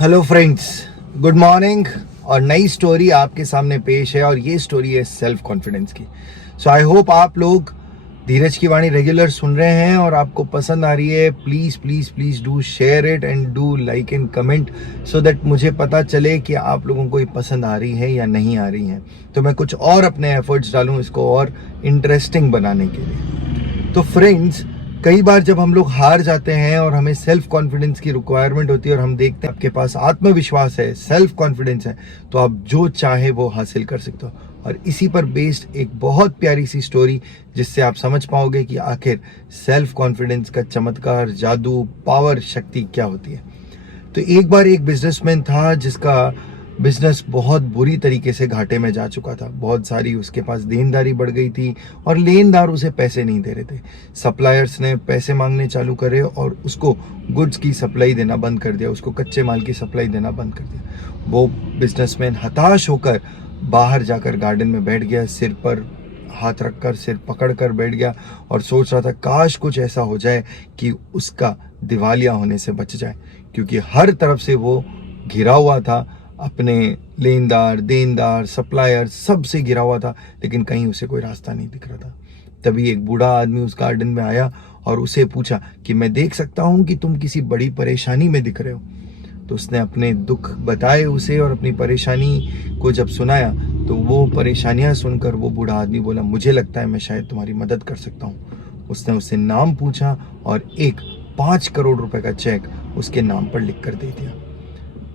Hello friends, good morning. और नई story आपके सामने पेश है और ये स्टोरी है सेल्फ कॉन्फिडेंस की। सो आई होप आप लोग धीरज की वाणी रेगुलर सुन रहे हैं और आपको पसंद आ रही है। Please please please do share it and do like and comment so that मुझे पता चले कि आप लोगों को ये पसंद आ रही है या नहीं आ रही है, तो मैं कुछ और अपने एफर्ट्स डालूँ इसको और इंटरेस्टिंग बनाने के लिए। तो फ्रेंड्स, कई बार जब हम लोग हार जाते हैं और हमें सेल्फ कॉन्फिडेंस की रिक्वायरमेंट होती है और हम देखते हैं आपके पास आत्मविश्वास है, सेल्फ कॉन्फिडेंस है, तो आप जो चाहे वो हासिल कर सकते हो। और इसी पर बेस्ड एक बहुत प्यारी सी स्टोरी जिससे आप समझ पाओगे कि आखिर सेल्फ कॉन्फिडेंस का चमत्कार, जादू, पावर, शक्ति क्या होती है। तो एक बार एक बिजनेसमैन था जिसका बिजनेस बहुत बुरी तरीके से घाटे में जा चुका था। बहुत सारी उसके पास देनदारी बढ़ गई थी और लेनदार उसे पैसे नहीं दे रहे थे। सप्लायर्स ने पैसे मांगने चालू करे और उसको गुड्स की सप्लाई देना बंद कर दिया, उसको कच्चे माल की सप्लाई देना बंद कर दिया। वो बिजनेसमैन हताश होकर बाहर जाकर गार्डन में बैठ गया, सिर पर हाथ रखकर, सिर पकड़ कर बैठ गया और सोच रहा था काश कुछ ऐसा हो जाए कि उसका दिवालिया होने से बच जाए, क्योंकि हर तरफ से वो घिरा हुआ था। अपने लेनदार, देनदार, सप्लायर सबसे घिरा हुआ था, लेकिन कहीं उसे कोई रास्ता नहीं दिख रहा था। तभी एक बूढ़ा आदमी उस गार्डन में आया और उसे पूछा कि मैं देख सकता हूं कि तुम किसी बड़ी परेशानी में दिख रहे हो। तो उसने अपने दुख बताए उसे और अपनी परेशानी को जब सुनाया तो वो परेशानियां सुनकर वो बूढ़ा आदमी बोला, मुझे लगता है मैं शायद तुम्हारी मदद कर सकता हूँ। उसने उससे नाम पूछा और एक 5 करोड़ रुपए का चेक उसके नाम पर लिख कर दे दिया।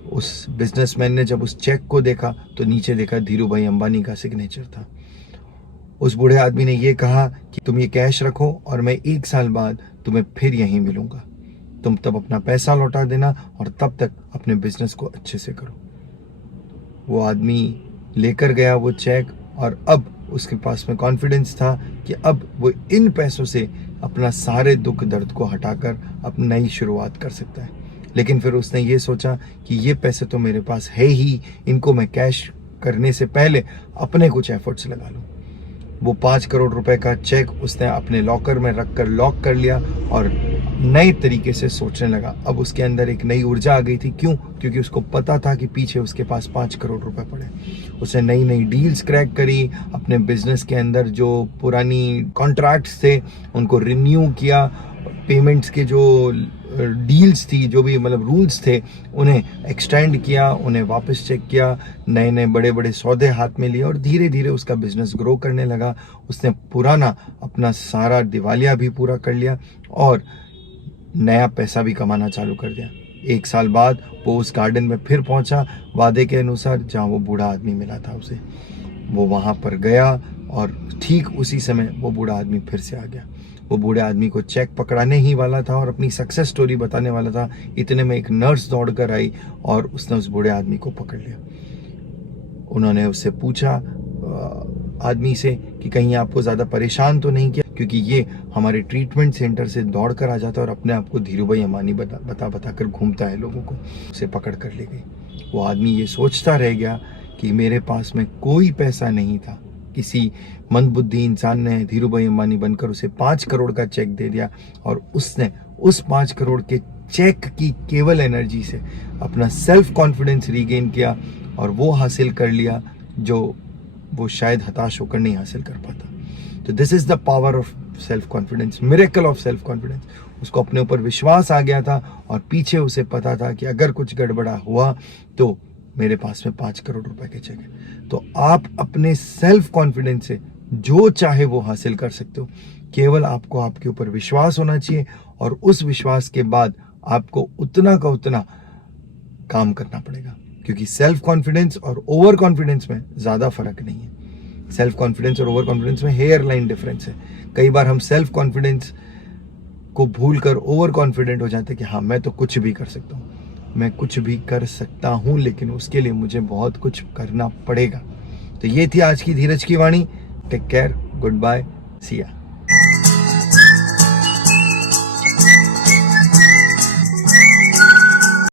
उस बिजनेसमैन ने जब उस चेक को देखा तो नीचे देखा धीरू भाई अंबानी का सिग्नेचर था। उस बूढ़े आदमी ने यह कहा कि तुम ये कैश रखो और मैं 1 साल बाद तुम्हें फिर यहीं मिलूंगा। तुम तब अपना पैसा लौटा देना और तब तक अपने बिजनेस को अच्छे से करो। वो आदमी लेकर गया वो चेक और अब उसके पास में कॉन्फिडेंस था कि अब वो इन पैसों से अपना सारे दुख दर्द को हटाकर अपनी नई शुरुआत कर सकता है। लेकिन फिर उसने ये सोचा कि ये पैसे तो मेरे पास है ही, इनको मैं कैश करने से पहले अपने कुछ एफर्ट्स लगा लूँ। वो 5 करोड़ रुपए का चेक उसने अपने लॉकर में रखकर लॉक कर लिया और नए तरीके से सोचने लगा। अब उसके अंदर एक नई ऊर्जा आ गई थी। क्यों? क्योंकि उसको पता था कि पीछे उसके पास 5 करोड़ रुपए पड़े। उसने नई नई डील्स क्रैक करी, अपने बिजनेस के अंदर जो पुरानी कॉन्ट्रैक्ट्स थे उनको रिन्यू किया, पेमेंट्स के जो डील्स थी, जो भी मतलब रूल्स थे, उन्हें एक्सटेंड किया, उन्हें वापस चेक किया, नए नए बड़े बड़े सौदे हाथ में लिए और धीरे धीरे उसका बिजनेस ग्रो करने लगा। उसने पुराना अपना सारा दिवालिया भी पूरा कर लिया और नया पैसा भी कमाना चालू कर दिया। 1 साल बाद वो उस गार्डन में फिर पहुंचा, वादे के अनुसार, जहां वो बूढ़ा आदमी मिला था उसे। वो वहां पर गया और ठीक उसी समय वो बूढ़ा आदमी फिर से आ गया। वो बूढ़े आदमी को चेक पकड़ाने ही वाला था और अपनी सक्सेस स्टोरी बताने वाला था। इतने में एक नर्स दौड़कर आई और उसने उस बूढ़े आदमी को पकड़ लिया। उन्होंने उससे पूछा आदमी से कि कहीं आपको ज़्यादा परेशान तो नहीं किया, क्योंकि ये हमारे ट्रीटमेंट सेंटर से दौड़ कर आ जाता है और अपने आप को धीरू भाई अंबानी बता कर घूमता है लोगों को। उसे पकड़ कर ले गई। वो आदमी ये सोचता रह गया कि मेरे पास में कोई पैसा नहीं था। किसी मंदबुद्धि इंसान ने धीरू भाई अंबानी बनकर उसे 5 करोड़ का चेक दे दिया और उसने उस 5 करोड़ के चेक की केवल एनर्जी से अपना सेल्फ कॉन्फिडेंस रीगेन किया और वो हासिल कर लिया जो वो शायद हताश होकर नहीं हासिल कर पाता। तो this is the power of self confidence, miracle of self confidence. उसको अपने ऊपर विश्वास आ गया था और पीछे उसे पता था कि अगर कुछ गड़बड़ा हुआ तो मेरे पास में 5 करोड़ रुपए के चेक है। तो आप अपने सेल्फ कॉन्फिडेंस से जो चाहे वो हासिल कर सकते हो। केवल आपको आपके ऊपर विश्वास होना चाहिए और उस विश्वास के बाद आपको उतना का उतना काम करना पड़ेगा, क्योंकि सेल्फ कॉन्फिडेंस और ओवर कॉन्फिडेंस में ज्यादा फर्क नहीं है। सेल्फ कॉन्फिडेंस और ओवर कॉन्फिडेंस में हेयर लाइन डिफरेंस है। कई बार हम सेल्फ कॉन्फिडेंस को भूलकर ओवर कॉन्फिडेंट हो जाते हैं कि हाँ मैं तो कुछ भी कर सकता हूँ, मैं कुछ भी कर सकता हूँ, लेकिन उसके लिए मुझे बहुत कुछ करना पड़ेगा। तो ये थी आज की धीरज की वाणी। टेक केयर, गुड बाय, सी या।